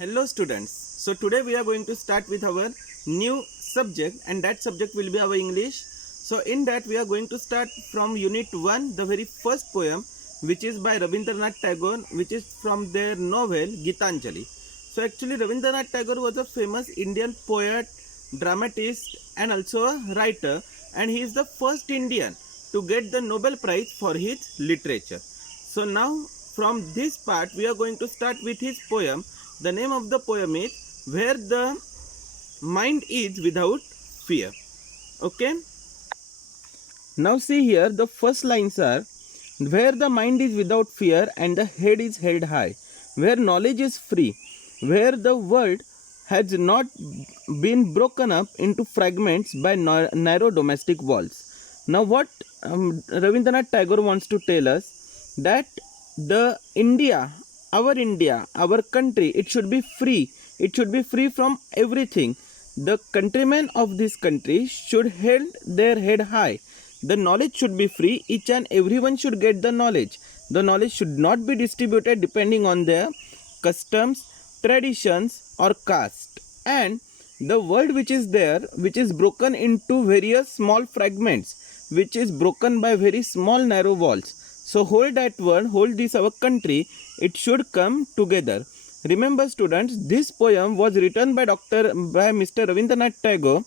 Hello students. So today we are going to start with our new subject, and that subject will be our English. So in that we are going to start from unit 1, the very first poem, which is by Rabindranath Tagore, which is from their novel Gitanjali. So actually Rabindranath Tagore was a famous Indian poet, dramatist and also a writer, and he is the first Indian to get the Nobel Prize for his literature. So now from this part we are going to start with his poem. The name of the poem is Where the Mind is Without Fear. Okay. Now see here, the first lines are: where the mind is without fear and the head is held high, where knowledge is free, where the world has not been broken up into fragments by narrow domestic walls. Now what Rabindranath Tagore wants to tell us, that the India, our country, it should be free. It should be free from everything. The countrymen of this country should hold their head high. The knowledge should be free. Each and everyone should get the knowledge. The knowledge should not be distributed depending on their customs, traditions or caste. And the world which is there, which is broken into various small fragments, which is broken by very small narrow walls. So hold that word, hold this our country, it should come together. Remember students, this poem was written by Mr. Rabindranath Tagore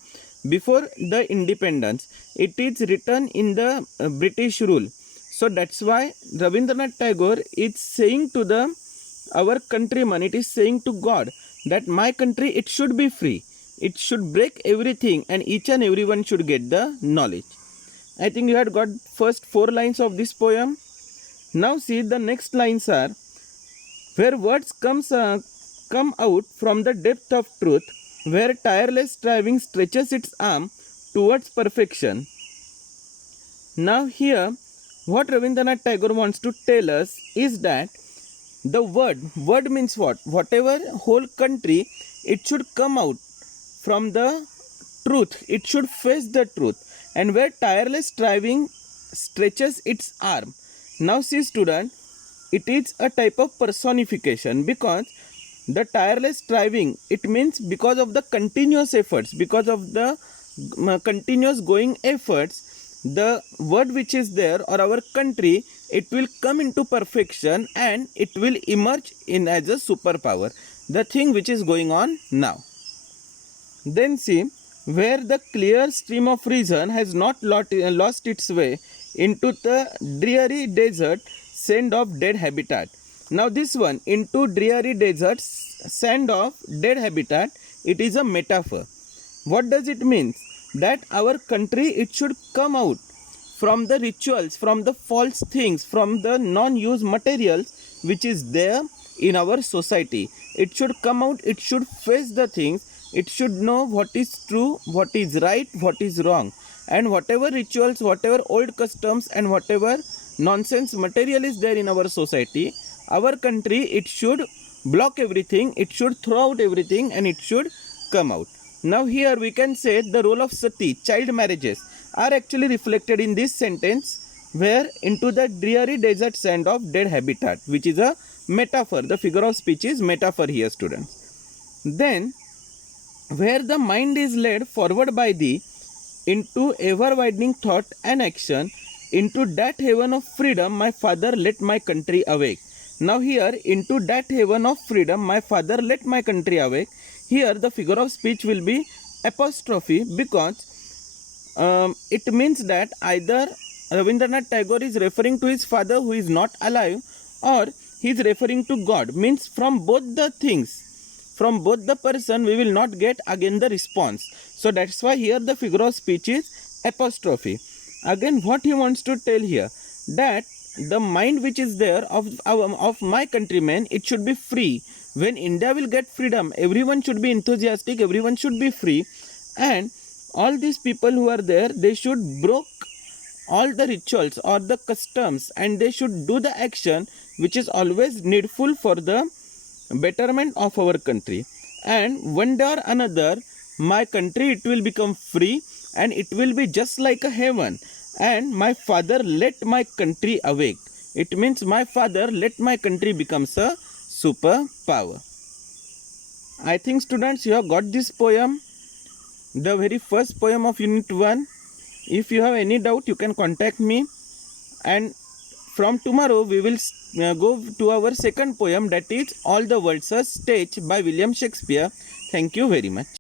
before the independence. It is written in the British rule. So that's why Rabindranath Tagore is saying to our countrymen, it is saying to God that my country, it should be free. It should break everything and each and everyone should get the knowledge. I think you had got first 4 lines of this poem. Now see the next lines are: where words come out from the depth of truth, where tireless striving stretches its arm towards perfection. Now here, what Rabindranath Tagore wants to tell us is that the word means what? Whatever whole country, it should come out from the truth. It should face the truth. And where tireless striving stretches its arm. Now see student, it is a type of personification, because the tireless striving, it means because of the continuous efforts, because of the continuous going efforts, the word which is there or our country, it will come into perfection and it will emerge in as a superpower, the thing which is going on now. Then see, where the clear stream of reason has not lost its way into the dreary desert sand of dead habitat. Now this one, into dreary desert sand of dead habitat, it is a metaphor. What does it mean? That our country, it should come out from the rituals, from the false things, from the non-use materials which is there in our society. It should come out, it should face the things, it should know what is true, what is right, what is wrong. And whatever rituals, whatever old customs and whatever nonsense material is there in our society, our country, it should block everything, it should throw out everything and it should come out. Now here we can say the role of sati, child marriages, are actually reflected in this sentence, where into the dreary desert sand of dead habitat, which is a metaphor. The figure of speech is metaphor here students. Then where the mind is led forward by thee into ever widening thought and action, into that heaven of freedom, my father, let my country awake. Now here, into that heaven of freedom, my father, let my country awake. Here the figure of speech will be apostrophe, because it means that either Rabindranath Tagore is referring to his father who is not alive, or he is referring to God. Means from both the things, from both the person, we will not get again the response. So that's why here the figure of speech is apostrophe. Again, what he wants to tell here, that the mind which is there of my countrymen, it should be free. When India will get freedom, everyone should be enthusiastic, everyone should be free, and all these people who are there, they should break all the rituals or the customs, and they should do the action which is always needful for the betterment of our country. And one day or another, my country, it will become free and it will be just like a heaven. And my father, let my country awake. It means my father, let my country becomes a superpower. I think students you have got this poem, the very first poem of unit 1. If you have any doubt you can contact me, and from tomorrow we will go to our second poem, that is All the World's a Stage by William Shakespeare. Thank you very much.